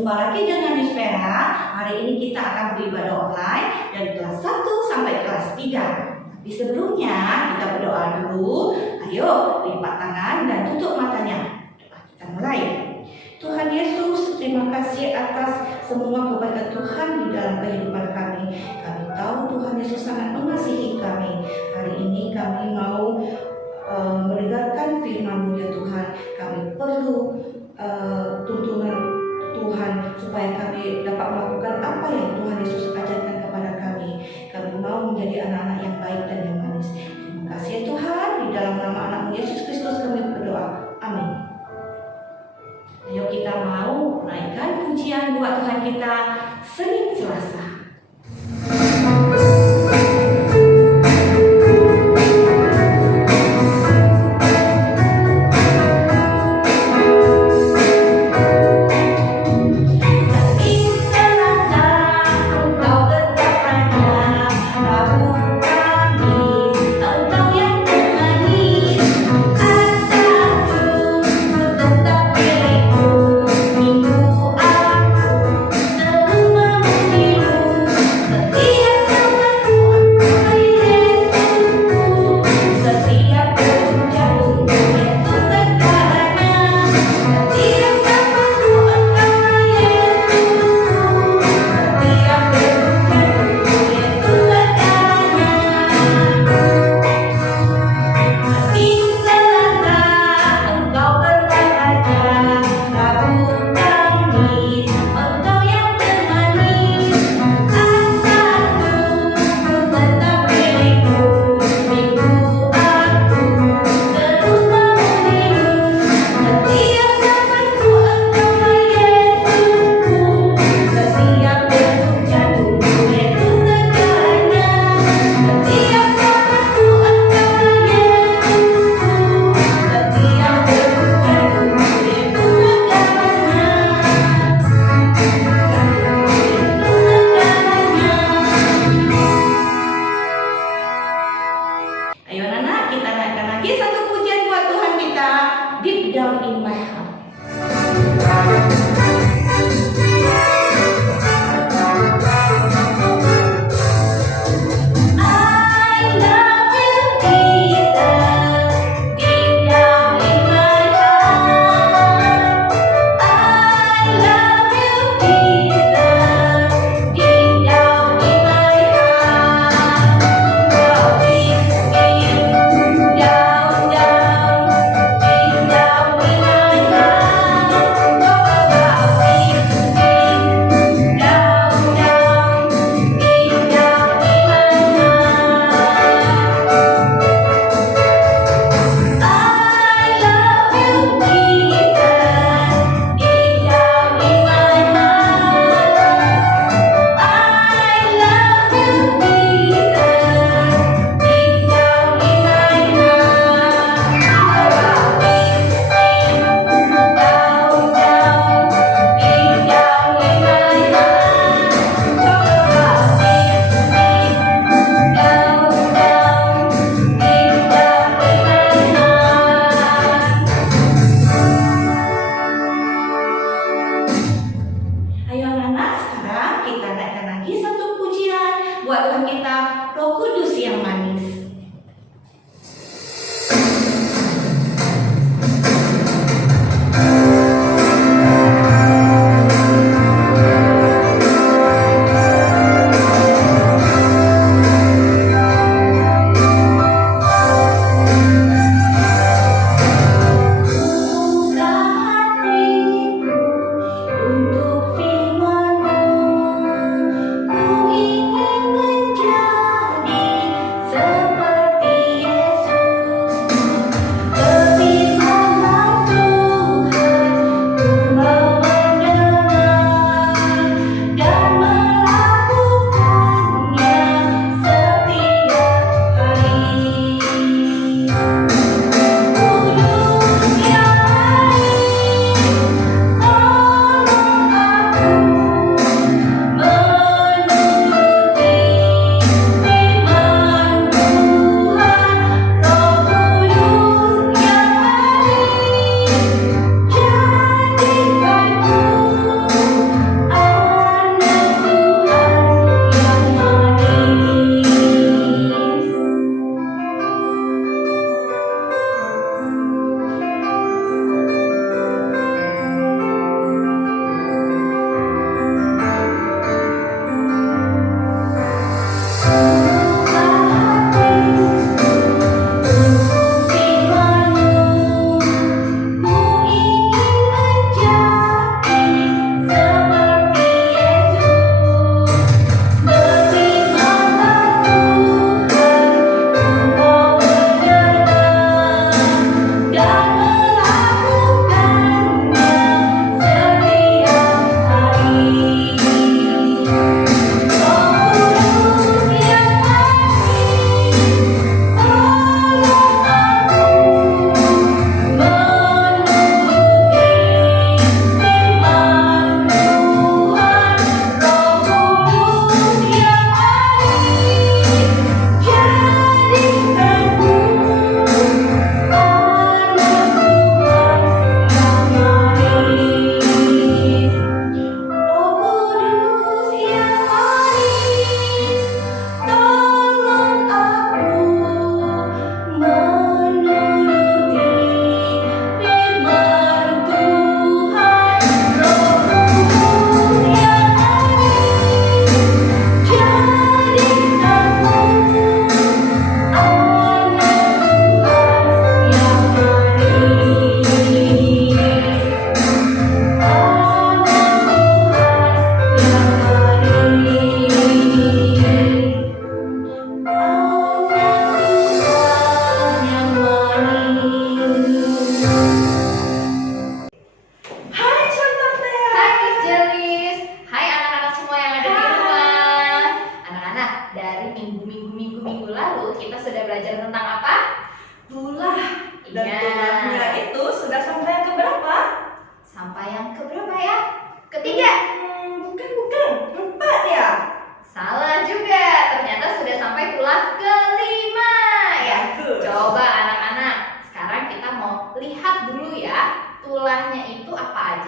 Berjumpa lagi dengan Yuspera. Hari ini kita akan beribadah online dari kelas 1 sampai kelas 3. Tapi sebelumnya kita berdoa dulu. Ayo lipat tangan dan tutup matanya. Doa kita mulai. Tuhan Yesus, terima kasih atas semua kebaikan Tuhan di dalam kehidupan kami. Kami tahu Tuhan Yesus sangat mengasihi kami. Hari ini kami mau mendengarkan firman-Mu ya Tuhan. Kami perlu tuntunan Tuhan supaya kami dapat melakukan apa yang Tuhan Yesus ajarkan kepada kami. Kami mau menjadi anak-anak yang baik dan yang manis. Terima kasih ya Tuhan. Di dalam nama anak-Mu Yesus Kristus kami berdoa. Amin. Ayo kita mau naikkan pujian buat Tuhan kita Senin Selasa. Minggu aku terus memuji-Mu.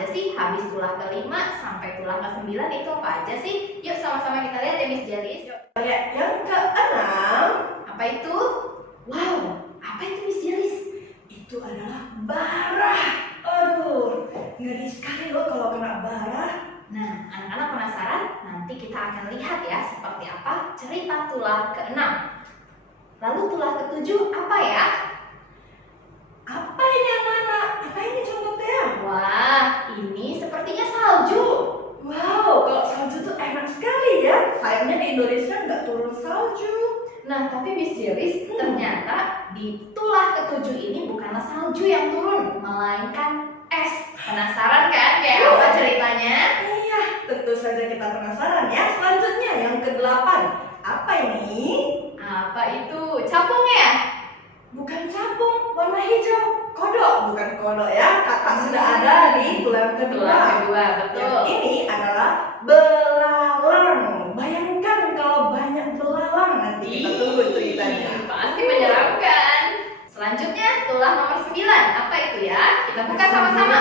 aja sih? Habis tulah ke-5 sampai tulah ke-9 itu apa aja sih? Yuk sama-sama kita lihat ya Miss Jelis. Lihat yang keenam. Apa itu? Wow, apa itu Miss Jelis? Itu adalah barah. Aduh, ngeri sekali loh kalau kena barah. Nah, anak-anak penasaran? Nanti kita akan lihat ya seperti apa cerita tulah ke-6. Lalu tulah ke-7 apa ya? Apa ini anak-anak? Apa ini contohnya? Wah, ini sepertinya salju. Wow, kalau salju tuh enak sekali ya. Sayangnya di Indonesia nggak turun salju. Nah, tapi Miss Jelis, ternyata di tulah ke-7 ini bukanlah salju yang turun, melainkan es. Penasaran kan kayak apa ceritanya? Iya, tentu saja kita penasaran ya. Selanjutnya yang ke-8. Apa ini? Apa itu? Capung ya? Bukan capung, warna hijau. Kodok, bukan kodok ya. Kata sudah ada di tulang kedua. Tulah kedua, betul. Yang ini adalah belalang. Bayangkan kalau banyak belalang, nanti kita tunggu ceritanya. Pasti menyeramkan. Selanjutnya tulah nomor 9. Apa itu ya? Kita buka sama-sama.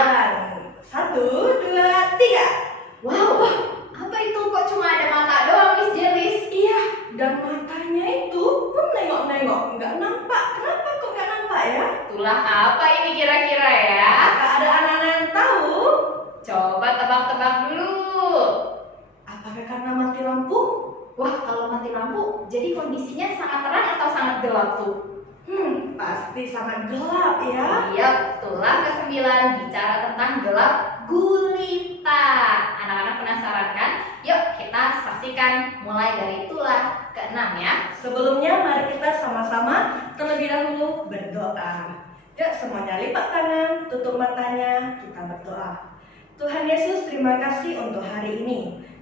1, 2, 3. Wow, apa itu? Kok cuma ada mata doang Miss Jelis? Iya, dan matanya itu pun nengok-nengok, nggak nampak. Kenapa kok nggak nampak ya? Tulah apa ini kira-kira ya? Apakah ada anak-anak yang tahu? Coba tebak-tebak dulu. Apakah karena mati lampu? Wah, kalau mati lampu, jadi kondisinya sangat terang atau sangat gelap tuh? Pasti sangat gelap ya. Iya, tulah ke-9 bicara tentang gelap gulita. Anak-anak penasaran kan? Yuk kita saksikan mulai dari tulah ke-6 ya. Sebelumnya mari kita sama-sama terlebih dahulu berdoa. Ya, semuanya lipat tangan, tutup matanya, kita berdoa. Tuhan Yesus, terima kasih untuk hari ini.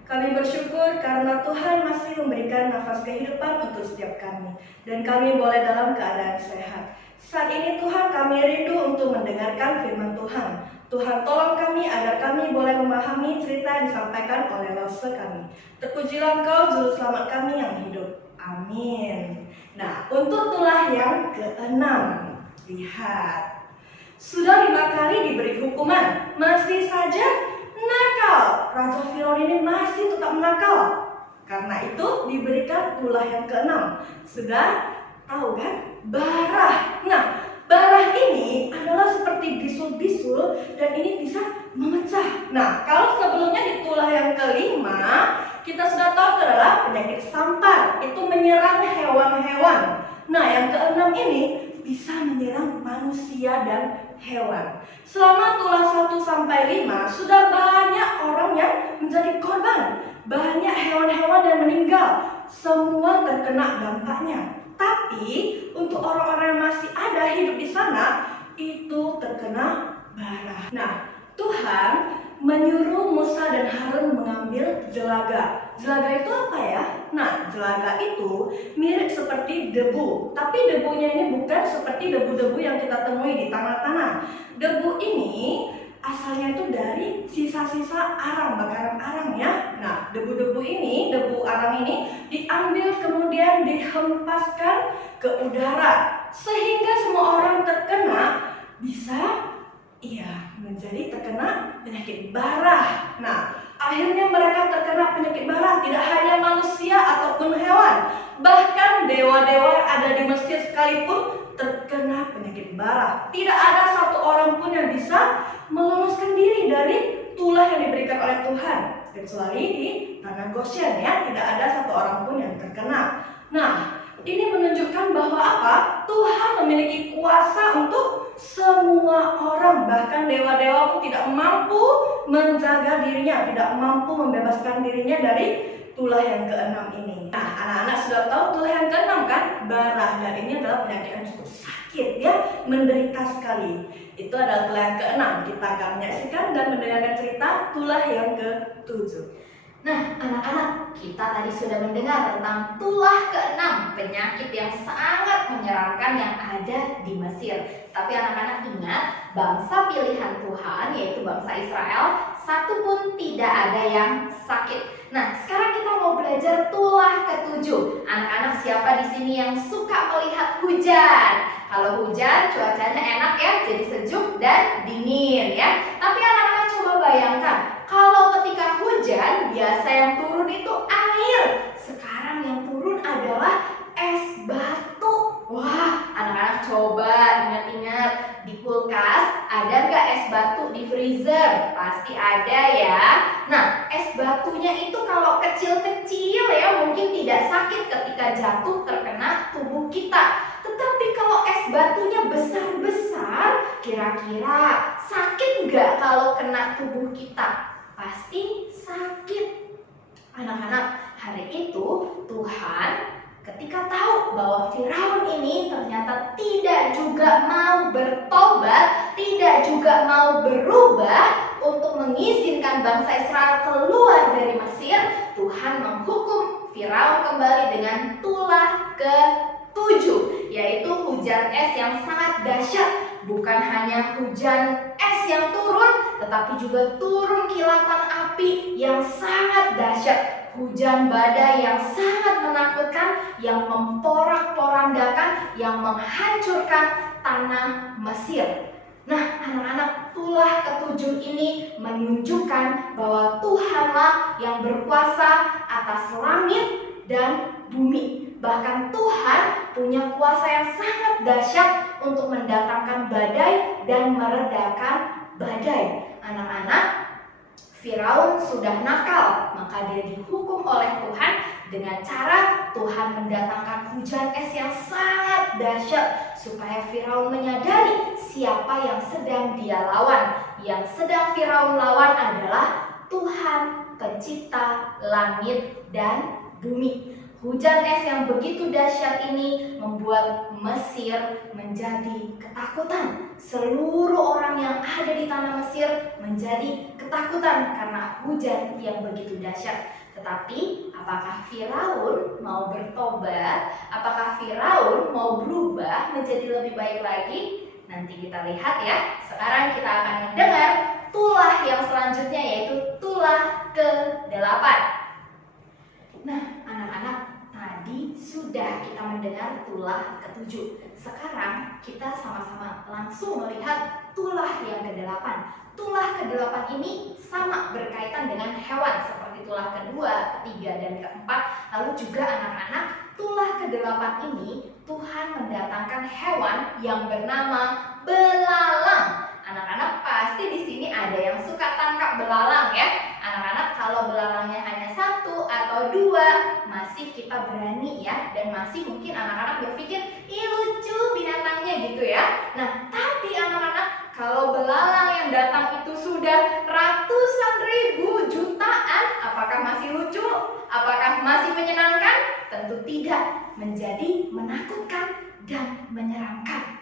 Kami bersyukur karena Tuhan masih memberikan nafas kehidupan untuk setiap kami. Dan kami boleh dalam keadaan sehat. Saat ini Tuhan, kami rindu untuk mendengarkan firman Tuhan. Tuhan tolong kami agar kami boleh memahami cerita yang disampaikan oleh Lause kami. Terpujilah Engkau Juru Selamat kami yang hidup. Amin. Nah, untuk tulah yang ke-6. Lihat. Sudah 5 kali diberi hukuman, masih saja nakal. Raja Firaun ini masih tetap nakal. Karena itu diberikan tulah yang ke-6. Sudah tahu kan? Barah. Nah, barah ini adalah seperti bisul-bisul dan ini bisa memecah. Nah, kalau sebelumnya di tulah yang ke-5 kita sudah tahu itu adalah penyakit sampar. Itu menyerang hewan-hewan. Nah, yang ke-6 ini bisa menyerang manusia dan hewan. Selama tulah 1 sampai 5 sudah banyak orang yang menjadi korban. Banyak hewan-hewan yang meninggal. Semua terkena dampaknya. Tapi untuk orang-orang yang masih ada hidup di sana itu terkena barah. Nah, Tuhan menyuruh Musa dan Harun mengambil jelaga. Jelaga itu apa ya? Nah, jelaga itu mirip seperti debu. Tapi debunya ini bukan seperti debu-debu yang kita temui di tanah-tanah. Debu ini asalnya itu dari sisa-sisa arang, bakaran arang ya. Nah, debu-debu ini, debu arang ini diambil kemudian dihempaskan ke udara. Sehingga semua orang terkena bisa menjadi terkena penyakit barah. Nah, akhirnya mereka terkena penyakit barah tidak hanya manusia ataupun hewan, bahkan dewa-dewa yang ada di Mesir sekalipun terkena penyakit barah. Tidak ada satu orang pun yang bisa meloloskan diri dari tulah yang diberikan oleh Tuhan, kecuali di tanah Goshen ya, tidak ada satu orang pun yang terkena. Nah, ini menunjukkan bahwa apa? Tuhan memiliki kuasa untuk semua orang, bahkan dewa-dewa pun tidak mampu menjaga dirinya, tidak mampu membebaskan dirinya dari tulah yang ke-6 ini. Nah, anak-anak sudah tahu tulah yang ke-6 kan? Barah, dan ini adalah penyakit yang cukup sakit ya, menderita sekali. Itu adalah tulah yang ke-6. Kita akan menyaksikan dan mendengarkan cerita tulah yang ke-7. Nah, anak-anak, kita tadi sudah mendengar tentang tulah ke-6, penyakit yang sangat menyeramkan yang ada di Mesir. Tapi anak-anak ingat, bangsa pilihan Tuhan, yaitu bangsa Israel, satu pun tidak ada yang sakit. Nah, sekarang kita mau belajar tulah ke-7. Anak-anak, siapa di sini yang suka melihat hujan? Kalau hujan, cuacanya enak ya, jadi sejuk dan dingin ya. Tapi anak-anak coba bayangkan pasti ada ya. Nah, es batunya itu kalau kecil-kecil ya mungkin tidak sakit ketika jatuh terkena tubuh kita. Tetapi kalau es batunya besar-besar, kira-kira sakit nggak kalau kena tubuh kita? Pasti sakit. Anak-anak, hari itu Tuhan ketika tahu bahwa Firaun ini ternyata tidak juga mau bertobat, tidak juga mau berubah untuk mengizinkan bangsa Israel keluar dari Mesir, Tuhan menghukum Firaun kembali dengan tulah ke-7, yaitu hujan es yang sangat dahsyat. Bukan hanya hujan es yang turun, tetapi juga turun kilatan api yang sangat dahsyat. Hujan badai yang sangat menakutkan, yang memporak-porandakan, yang menghancurkan tanah Mesir. Nah, anak-anak, tulah ke-7 ini menunjukkan bahwa Tuhanlah yang berkuasa atas langit dan bumi. Bahkan Tuhan punya kuasa yang sangat dahsyat untuk mendatangkan badai dan meredakan badai. Anak-anak, Firaun sudah nakal, maka dia dihukum oleh Tuhan dengan cara Tuhan mendatangkan hujan es yang sangat dahsyat supaya Firaun menyadari siapa yang sedang dia lawan. Yang sedang Firaun lawan adalah Tuhan pencipta langit dan bumi. Hujan es yang begitu dahsyat ini membuat Mesir menjadi ketakutan. Seluruh orang yang ada di tanah Mesir menjadi ketakutan karena hujan yang begitu dahsyat. Tetapi apakah Firaun mau bertobat? Apakah Firaun mau berubah menjadi lebih baik lagi? Nanti kita lihat ya. Sekarang kita akan mendengar tulah yang selanjutnya, yaitu tulah ke-8. Nah, anak-anak, tadi sudah kita mendengar tulah ke-7. Sekarang kita sama-sama langsung melihat tulah yang ke-8. Tulah ke-8 ini sama berkaitan dengan hewan seperti tulah kedua, ketiga, dan keempat. Lalu juga anak-anak, tulah ke-8 ini Tuhan mendatangkan hewan yang bernama belalang. Anak-anak, pasti di sini ada yang suka tangkap belalang ya. Anak-anak, kalau belalangnya hanya 1 atau 2 masih kita berani ya, dan masih mungkin anak-anak berpikir, ih lucu binatangnya gitu ya. Nah, tapi anak-anak, kalau belalang yang datang itu sudah ratusan ribu, jutaan, apakah masih lucu? Apakah masih menyenangkan? Tentu tidak, menjadi menakutkan dan menyeramkan.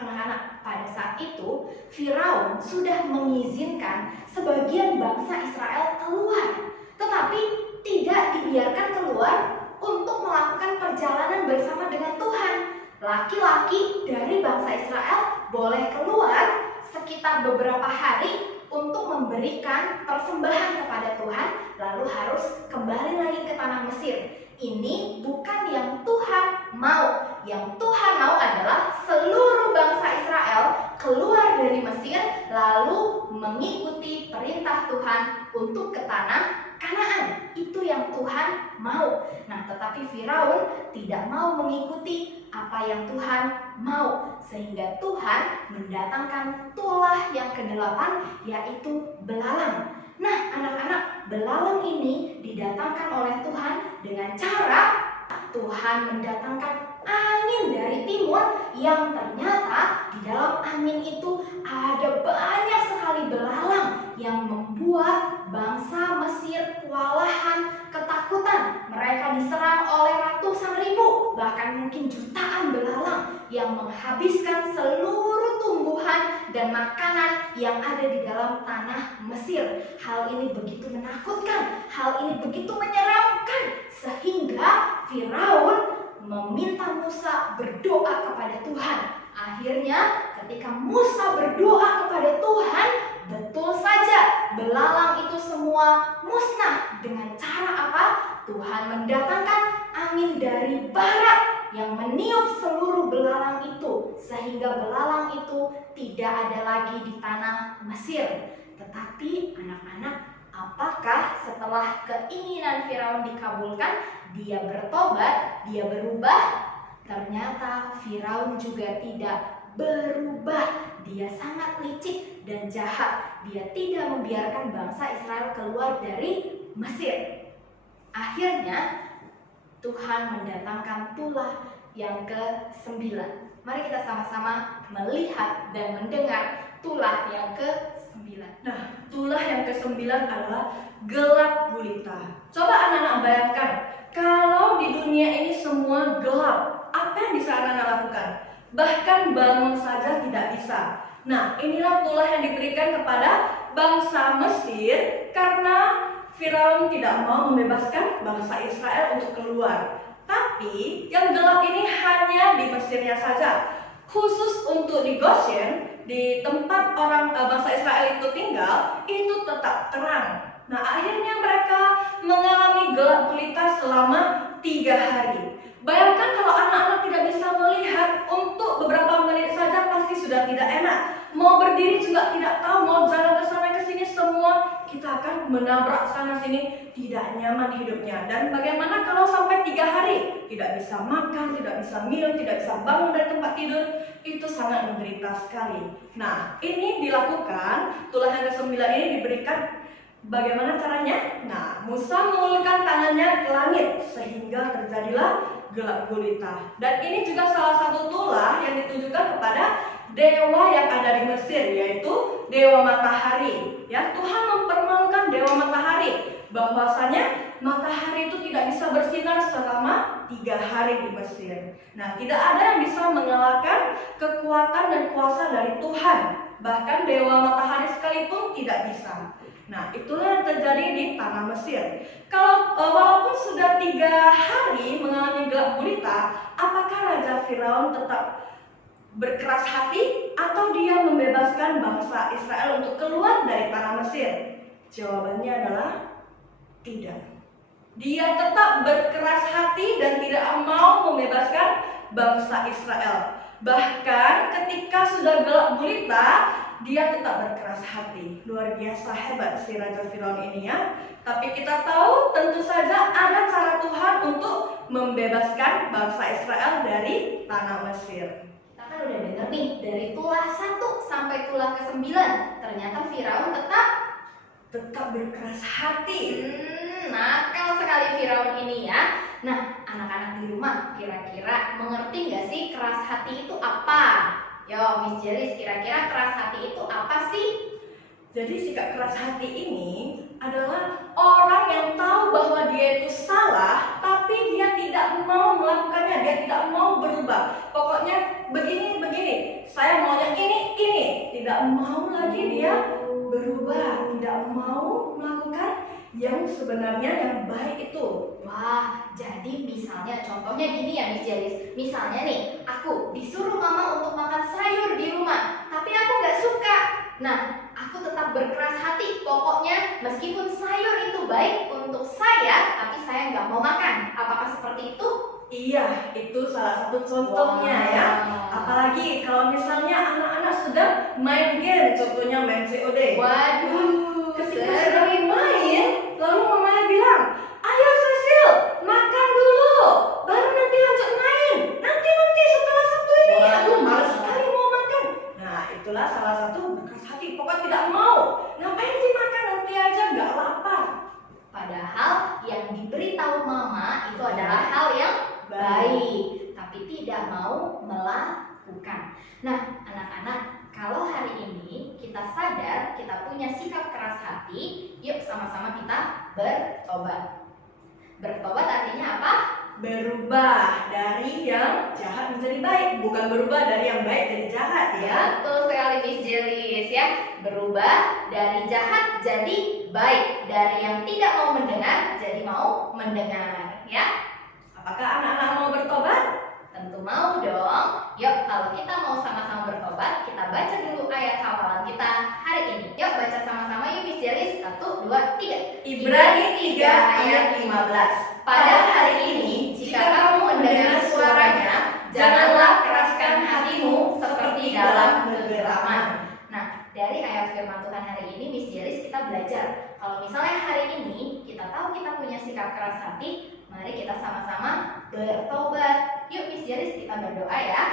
Anak-anak, pada saat itu Firaun sudah mengizinkan sebagian bangsa Israel keluar, tetapi tidak dibiarkan keluar untuk melakukan perjalanan bersama dengan Tuhan. Laki-laki dari bangsa Israel boleh keluar sekitar beberapa hari untuk memberikan persembahan kepada Tuhan, lalu harus kembali lagi ke tanah Mesir. Ini bukan yang Tuhan mau. Yang Tuhan mau adalah seluruh bangsa Israel keluar dari Mesir lalu mengikuti perintah Tuhan untuk ke tanah Kanaan. Itu yang Tuhan mau. Nah, tetapi Firaun tidak mau mengikuti apa yang Tuhan mau, sehingga Tuhan mendatangkan tulah yang ke-8, yaitu belalang. Nah, anak-anak, belalang ini didatangkan oleh Tuhan dengan cara Tuhan mendatangkan angin dari timur yang ternyata di dalam angin itu ada banyak sekali belalang yang membuat bangsa Mesir kewalahan, ketakutan. Mereka diserang oleh ratusan ribu, bahkan mungkin jutaan belalang yang menghabiskan seluruh tumbuhan dan makanan yang ada di dalam tanah Mesir. Hal ini begitu menakutkan, hal ini begitu menyeramkan, sehingga Firaun meminta Musa berdoa kepada Tuhan. Akhirnya ketika Musa berdoa kepada Tuhan, betul saja belalang itu semua musnah. Dengan cara apa? Tuhan mendatangkan angin dari barat yang meniup seluruh belalang itu, sehingga belalang itu tidak ada lagi di tanah Mesir. Tetapi anak-anak, apakah setelah keinginan Firaun dikabulkan, dia bertobat, dia berubah? Ternyata Firaun juga tidak berubah. Dia sangat licik dan jahat. Dia tidak membiarkan bangsa Israel keluar dari Mesir. Akhirnya Tuhan mendatangkan tulah yang ke-9. Mari kita sama-sama melihat dan mendengar tulah yang ke-9. Nah, tulah yang ke-9 adalah gelap gulita. Coba anak-anak bayangkan, kalau di dunia ini semua gelap, apa yang bisa anak-anak lakukan? Bahkan bangun saja tidak bisa. Nah, inilah tulah yang diberikan kepada bangsa Mesir karena Firaun tidak mau membebaskan bangsa Israel untuk keluar. Tapi yang gelap ini hanya di Mesirnya saja. Khusus untuk di Goshen, di tempat orang bangsa Israel itu tinggal, itu tetap terang. Nah, akhirnya mereka mengalami gelap gulita selama 3 hari. Bayangkan kalau anak-anak tidak bisa melihat untuk beberapa menit saja pasti sudah tidak enak. Mau berdiri juga tidak tahu, mau jalan ke sana ke sini semua kita akan menabrak sana sini, tidak nyaman hidupnya. Dan bagaimana kalau sampai 3 hari tidak bisa makan, tidak bisa minum, tidak bisa bangun dari tempat tidur, itu sangat menderita sekali. Nah, ini dilakukan, tulah yang ke-9 ini diberikan. Bagaimana caranya? Nah, Musa mengulurkan tangannya ke langit sehingga terjadilah gelap gulita. Dan ini juga salah satu tulah yang ditujukan kepada dewa yang ada di Mesir, yaitu dewa matahari. Ya, Tuhan mempermalukan dewa matahari bahwasanya matahari itu tidak bisa bersinar selama 3 hari di Mesir. Nah, tidak ada yang bisa mengalahkan kekuatan dan kuasa dari Tuhan. Bahkan dewa matahari sekalipun tidak bisa. Nah, itulah yang terjadi di tanah Mesir. Kalau walaupun sudah 3 hari mengalami gelap gulita, apakah Raja Firaun tetap berkeras hati atau dia membebaskan bangsa Israel untuk keluar dari tanah Mesir? Jawabannya adalah tidak. Dia tetap berkeras hati dan tidak mau membebaskan bangsa Israel. Bahkan ketika sudah gelap gulita, dia tetap berkeras hati. Luar biasa hebat si Raja Firaun ini ya. Tapi kita tahu tentu saja ada cara Tuhan untuk membebaskan bangsa Israel dari tanah Mesir. Kita kan udah denger nih, dari tulah 1 sampai tulah ke-9, ternyata Firaun Tetap berkeras hati. Nakal sekali Firaun ini ya. Nah, anak-anak di rumah kira-kira mengerti nggak sih keras hati itu apa? Yo, Miss Jelis, kira-kira keras hati itu apa sih? Jadi sikap keras hati ini adalah orang yang tahu bahwa dia itu salah, tapi dia tidak mau melakukannya, dia tidak mau berubah. Pokoknya begini, saya maunya ini. Tidak mau lagi dia berubah, tidak mau melakukan yang sebenarnya yang baik itu. Wah, jadi misalnya contohnya gini ya Miss Jelis. Misalnya nih, aku disuruh mama untuk makan sayur di rumah, tapi aku nggak suka. Nah, aku tetap berkeras hati. Pokoknya meskipun sayur itu baik untuk saya, tapi saya nggak mau makan. Apakah seperti itu? Iya, itu salah satu contohnya ya. Apalagi kalau misalnya anak-anak sedang main game, contohnya main COD. Waduh, Ketika sedang main, lalu mamanya bilang, ayo Cecil, makan dulu, baru nanti lanjut main. Nanti setelah satu ini, aduh malas sekali mau makan. Nah, itulah salah satu berkeras hati. Pokoknya tidak mau. Ngapain sih makan, nanti aja nggak lapar. Padahal yang diberitahu mama itu adalah hal yang baik, tapi tidak mau melakukan. Nah, anak-anak, kalau hari ini kita sadar kita punya sikap keras hati, yuk sama-sama kita bertobat. Bertobat artinya apa? Berubah dari yang jahat menjadi baik, bukan berubah dari yang baik jadi jahat ya. Betul sekali Miss Jelis ya. Berubah dari jahat jadi baik, dari yang tidak mau mendengar jadi mau mendengar ya. Apakah anak-anak mau bertobat? Tentu mau dong. Yuk, kalau kita mau sama-sama bertobat, kita baca dulu ayat hafalan kita hari ini. Yuk, baca sama-sama yuk Miss Jelis. 1, 2, 3. Ibrani 3 ayat 15. Pada hari ini, jika kamu mendengar suaranya, janganlah keraskan hatimu seperti dalam kegelapan. Nah, dari ayat firman Tuhan hari ini, Miss Jelis, kita belajar. Kalau misalnya hari ini kita tahu kita punya sikap keras hati, mari kita sama-sama bertobat. Yuk Miss Jelis, kita berdoa ya.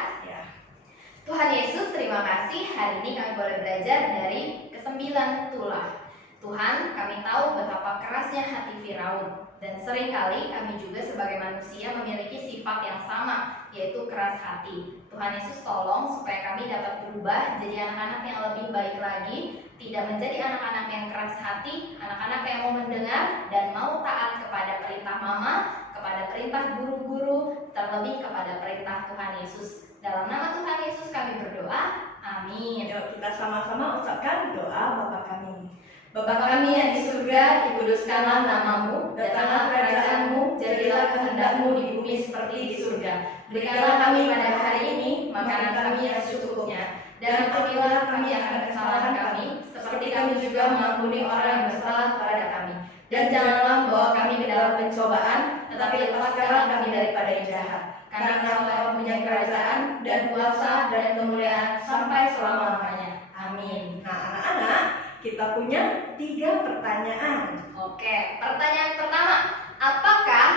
Tuhan Yesus, terima kasih hari ini kami boleh belajar dari ke-9 tulah. Tuhan, kami tahu betapa kerasnya hati Firaun, dan seringkali kami juga sebagai manusia memiliki sifat yang sama, yaitu keras hati. Tuhan Yesus tolong supaya kami dapat berubah jadi anak-anak yang lebih baik lagi, tidak menjadi anak-anak yang keras hati, anak-anak yang mau mendengar dan mau taat kepada perintah mama, kepada perintah guru-guru, terlebih kepada perintah Tuhan Yesus. Dalam nama Tuhan Yesus kami berdoa, amin. Yuk kita sama-sama ucapkan doa Bapa kami. Bapa kami yang di surga, dikuduskanlah namamu, datanglah kerajaanmu, jadilah kehendakmu di bumi seperti di surga. Berikanlah kami pada hari ini makanan kami yang secukupnya, dan ampunilah kami akan kesalahan kami, seperti kami juga mengampuni orang yang bersalah kepada kami. Dan janganlah membawa kami ke dalam pencobaan, tetapi lepaskanlah kami daripada yang jahat. Karena Engkau yang punya kerajaan dan kuasa dan kemuliaan sampai selama-lamanya. Amin. Nah anak-anak, kita punya 3 pertanyaan. Oke, pertanyaan pertama, apakah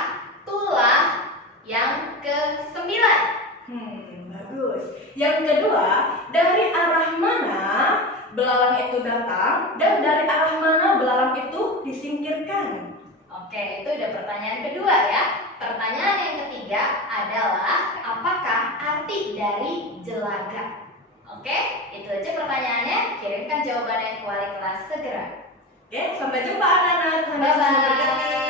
tulah yang ke-9? Bagus. Yang kedua, dari arah mana belalang itu datang dan dari arah mana belalang itu disingkirkan? Oke, itu udah pertanyaan kedua ya. Pertanyaan yang ketiga adalah apakah arti dari jelaga? Oke, itu aja pertanyaannya. Kirimkan jawabannya ke wali kelas segera. Oke, sampai jumpa anak-anak. Tuhan Yesus memberkati.